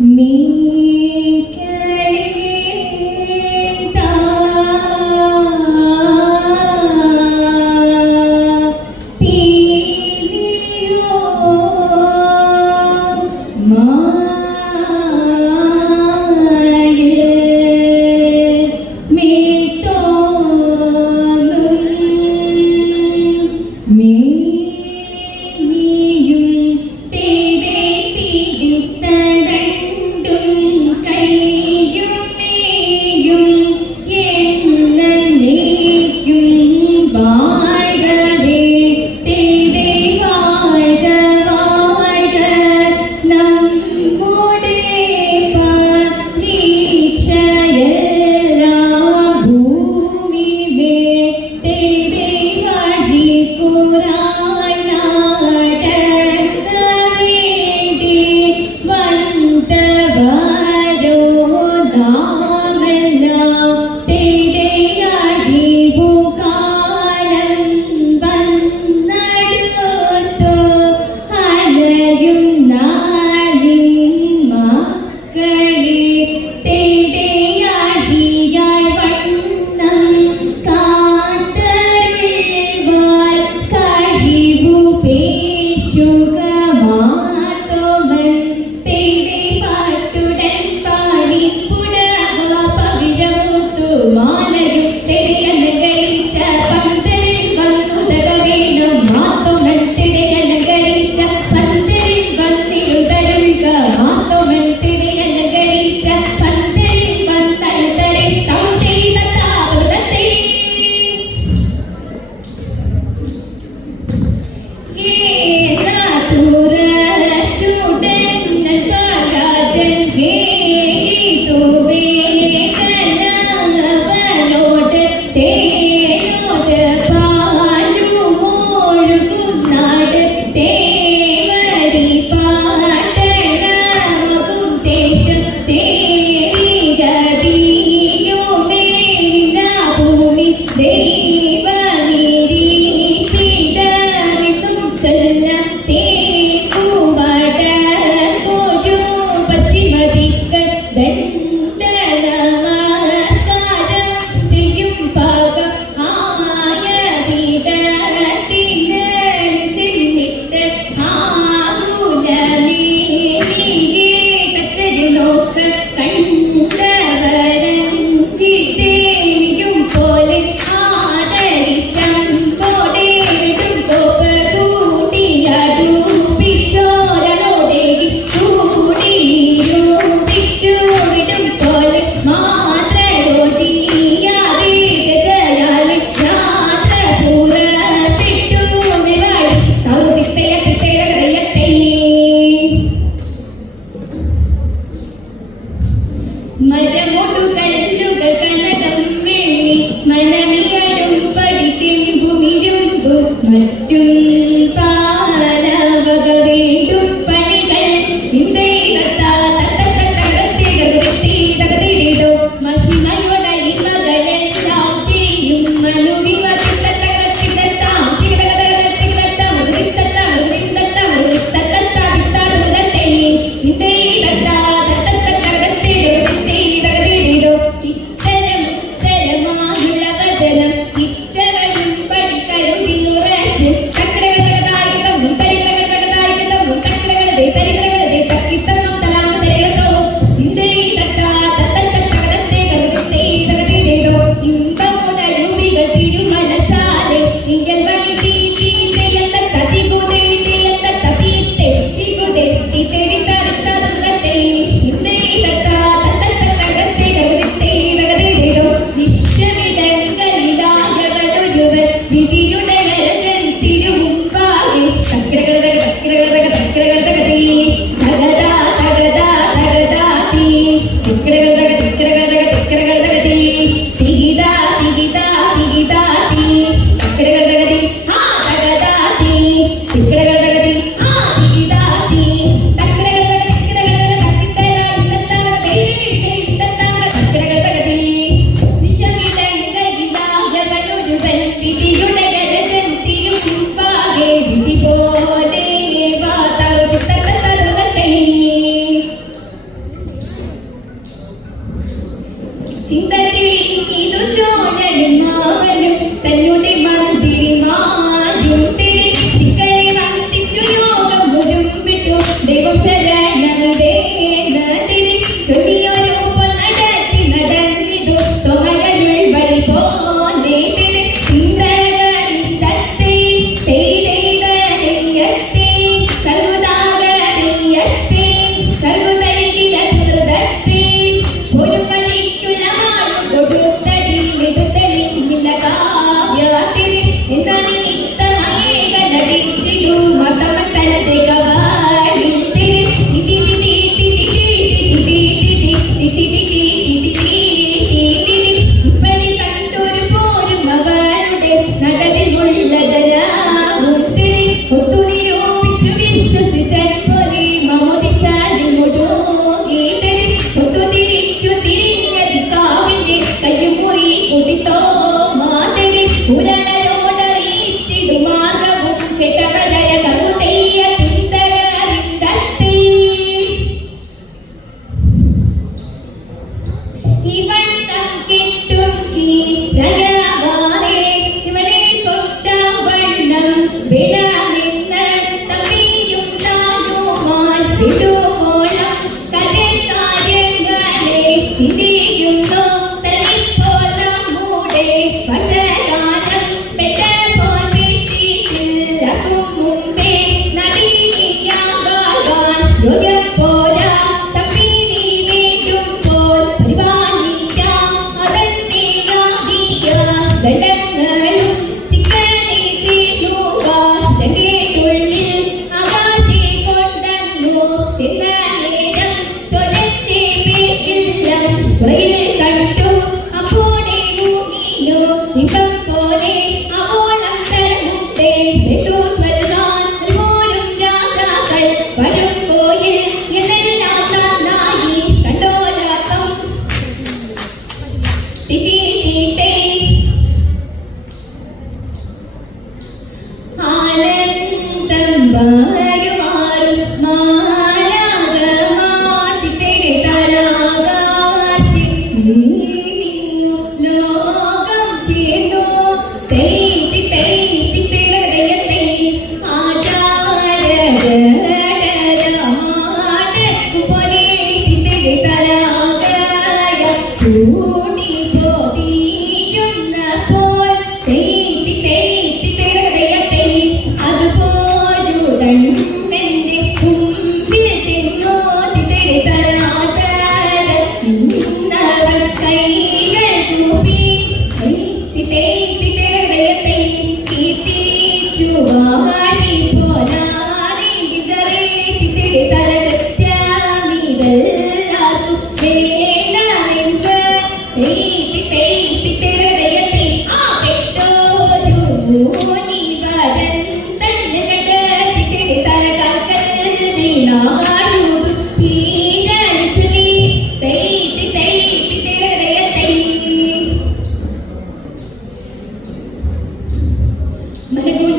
me mind. and do നട ഇഷ്ടം പോലെ അവൾ അന്തരമുട്ടേ വെട്ടും വരുവാൻ പോലും രാജാക്കൾ വരും കോയിൽ എന്നെല്ലാത്ത നായി കണ്ടോരാട്ടം. തികി തീട്ടേ. ആനന്ദം Tenemos